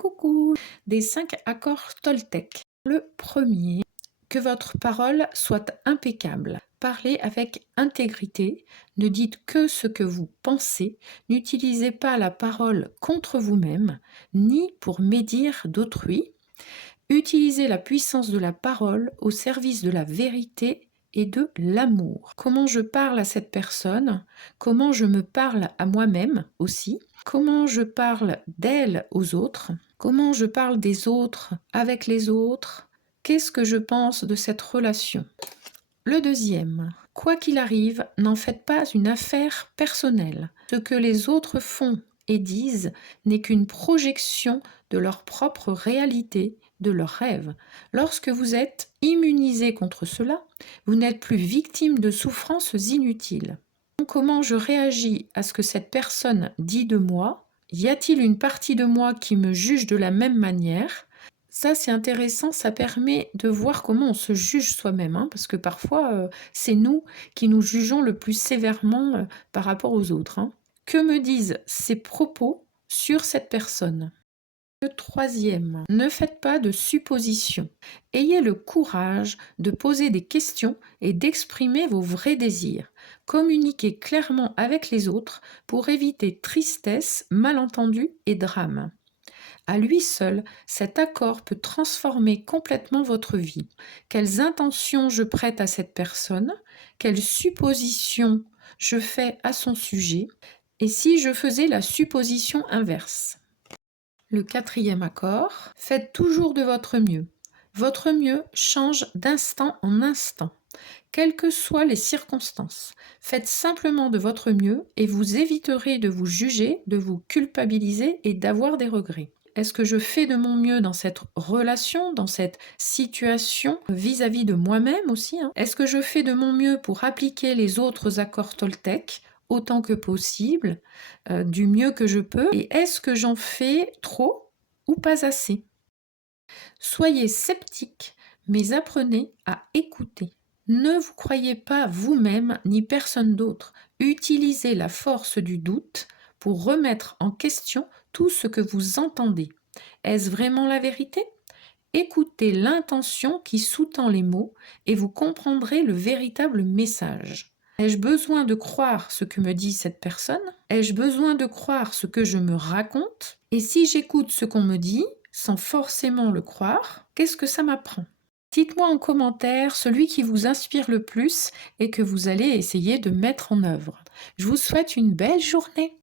Coucou! Des 5 accords Toltec. Le premier, que votre parole soit impeccable. Parlez avec intégrité, ne dites que ce que vous pensez, n'utilisez pas la parole contre vous-même, ni pour médire d'autrui. Utilisez la puissance de la parole au service de la vérité et de l'amour. Comment je parle à cette personne, comment je me parle à moi-même aussi, comment je parle d'elle aux autres, comment je parle des autres avec les autres, qu'est-ce que je pense de cette relation. Le deuxième, quoi qu'il arrive, n'en faites pas une affaire personnelle. Ce que les autres font et disent n'est qu'une projection de leur propre réalité, de leurs rêves. Lorsque vous êtes immunisé contre cela, vous n'êtes plus victime de souffrances inutiles. Comment je réagis à ce que cette personne dit de moi? Y a-t-il une partie de moi qui me juge de la même manière? Ça, c'est intéressant, ça permet de voir comment on se juge soi-même, hein, parce que parfois, c'est nous qui nous jugeons le plus sévèrement par rapport aux autres, hein. Que me disent ces propos sur cette personne? Le troisième, ne faites pas de suppositions. Ayez le courage de poser des questions et d'exprimer vos vrais désirs. Communiquez clairement avec les autres pour éviter tristesse, malentendus et drames. À lui seul, cet accord peut transformer complètement votre vie. Quelles intentions je prête à cette personne? Quelles suppositions je fais à son sujet? Et si je faisais la supposition inverse? Le quatrième accord, faites toujours de votre mieux. Votre mieux change d'instant en instant, quelles que soient les circonstances. Faites simplement de votre mieux et vous éviterez de vous juger, de vous culpabiliser et d'avoir des regrets. Est-ce que je fais de mon mieux dans cette relation, dans cette situation, vis-à-vis de moi-même aussi, hein? Est-ce que je fais de mon mieux pour appliquer les autres accords Toltec autant que possible, du mieux que je peux? Et est-ce que j'en fais trop ou pas assez? Soyez sceptique, mais apprenez à écouter. Ne vous croyez pas vous-même ni personne d'autre. Utilisez la force du doute pour remettre en question tout ce que vous entendez. Est-ce vraiment la vérité? Écoutez l'intention qui sous-tend les mots et vous comprendrez le véritable message. Ai-je besoin de croire ce que me dit cette personne? Ai-je besoin de croire ce que je me raconte? Et si j'écoute ce qu'on me dit, sans forcément le croire, qu'est-ce que ça m'apprend? Dites-moi en commentaire celui qui vous inspire le plus et que vous allez essayer de mettre en œuvre. Je vous souhaite une belle journée.